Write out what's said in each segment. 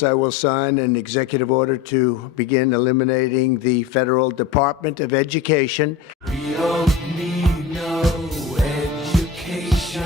moments, I will sign an executive order to begin eliminating the Federal Department of Education. We don't need no education.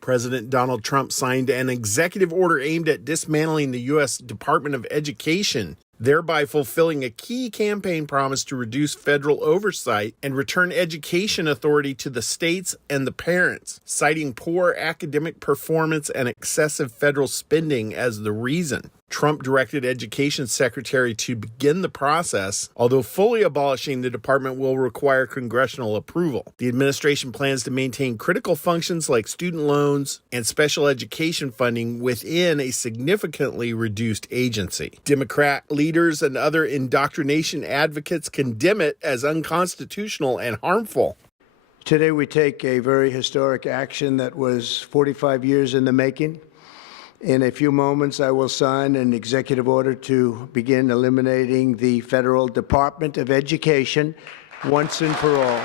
President Donald Trump signed an executive order aimed at dismantling the U.S. Department of Education, thereby fulfilling a key campaign promise to reduce federal oversight and return education authority to the states and the parents, citing poor academic performance and excessive federal spending as the reason. Trump directed Education Secretary to begin the process, although fully abolishing the department will require congressional approval. The administration plans to maintain critical functions like student loans and special education funding within a significantly reduced agency. Democrat leaders and other indoctrination advocates condemn it as unconstitutional and harmful. Today we take a very historic action that was 45 years in the making. In a few moments, I will sign an executive order to begin eliminating the Federal Department of Education once and for all.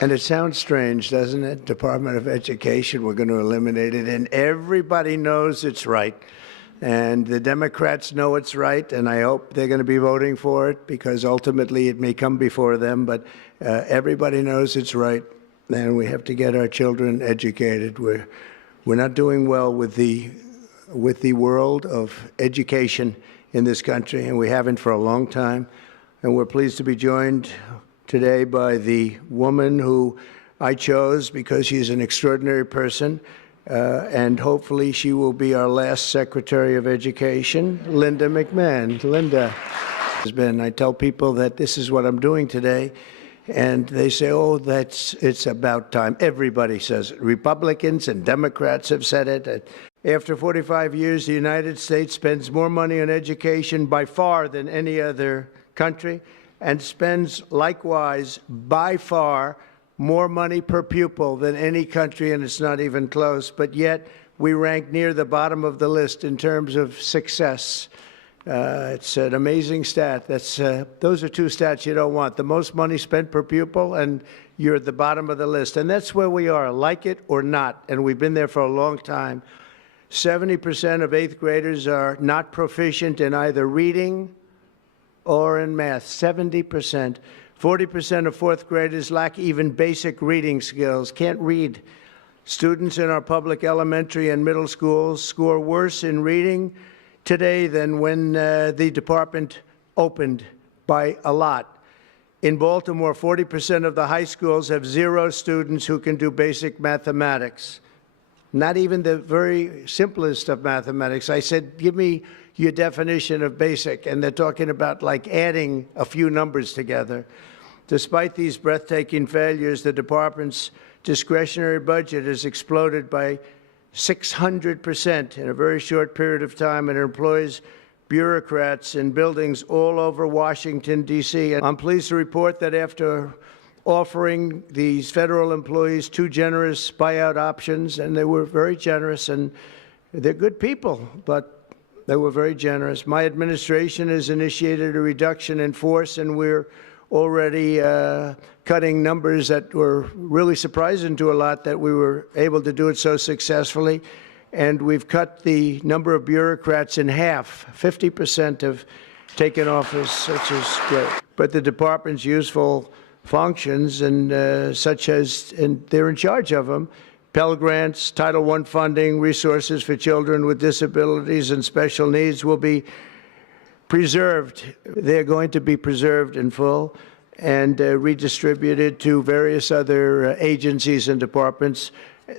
And it sounds strange, doesn't it? Department of Education, we're going to eliminate it, and everybody knows it's right. And the Democrats know it's right, and I hope they're going to be voting for it because ultimately it may come before them, but everybody knows it's right, and we have to get our children educated. We're not doing well with the world of education in this country, and we haven't for a long time. And we're pleased to be joined today by the woman who I chose because she's an extraordinary person. And hopefully she will be our last Secretary of Education, Linda McMahon. Linda has been. I tell people that this is what I'm doing today, and they say, oh, it's about time. Everybody says it. Republicans and Democrats have said it. After 45 years, the United States spends more money on education by far than any other country, and spends likewise by far more money per pupil than any country, and it's not even close, but yet we rank near the bottom of the list in terms of success. It's an amazing stat. Those are two stats you don't want. The most money spent per pupil, and you're at the bottom of the list. And that's where we are, like it or not, and we've been there for a long time. 70% of eighth graders are not proficient in either reading or in math, 70%. 40% of fourth graders lack even basic reading skills, can't read. Students in our public elementary and middle schools score worse in reading today than when the department opened by a lot. In Baltimore, 40% of the high schools have 0 students who can do basic mathematics. Not even the very simplest of mathematics. I said, give me your definition of basic, and they're talking about like adding a few numbers together. Despite these breathtaking failures, the department's discretionary budget has exploded by 600% in a very short period of time, and it employs bureaucrats in buildings all over Washington, D.C. And I'm pleased to report that after offering these federal employees 2 generous buyout options, and they were very generous, and they're good people, but they were very generous. My administration has initiated a reduction in force, and we're already cutting numbers that were really surprising to a lot that we were able to do it so successfully. And we've cut the number of bureaucrats in half. 50% have taken office, which is great. But the department's useful functions, and such as, and they're in charge of them, Pell Grants, Title I funding, resources for children with disabilities and special needs will be preserved. They're going to be preserved in full and redistributed to various other agencies and departments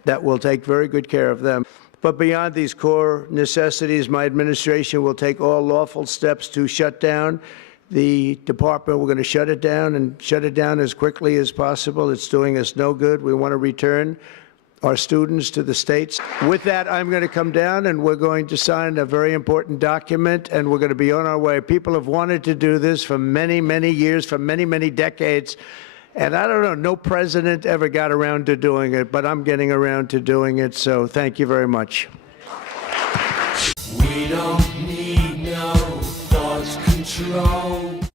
that will take very good care of them. But beyond these core necessities, my administration will take all lawful steps to shut down the department. We're going to shut it down and shut it down as quickly as possible. It's doing us no good. We want to return our students to the states. With that, I'm going to come down and we're going to sign a very important document, and we're going to be on our way. People have wanted to do this for many, many years, for many, many decades. And I don't know, no president ever got around to doing it, but I'm getting around to doing it. So thank you very much. We don't need no thought control.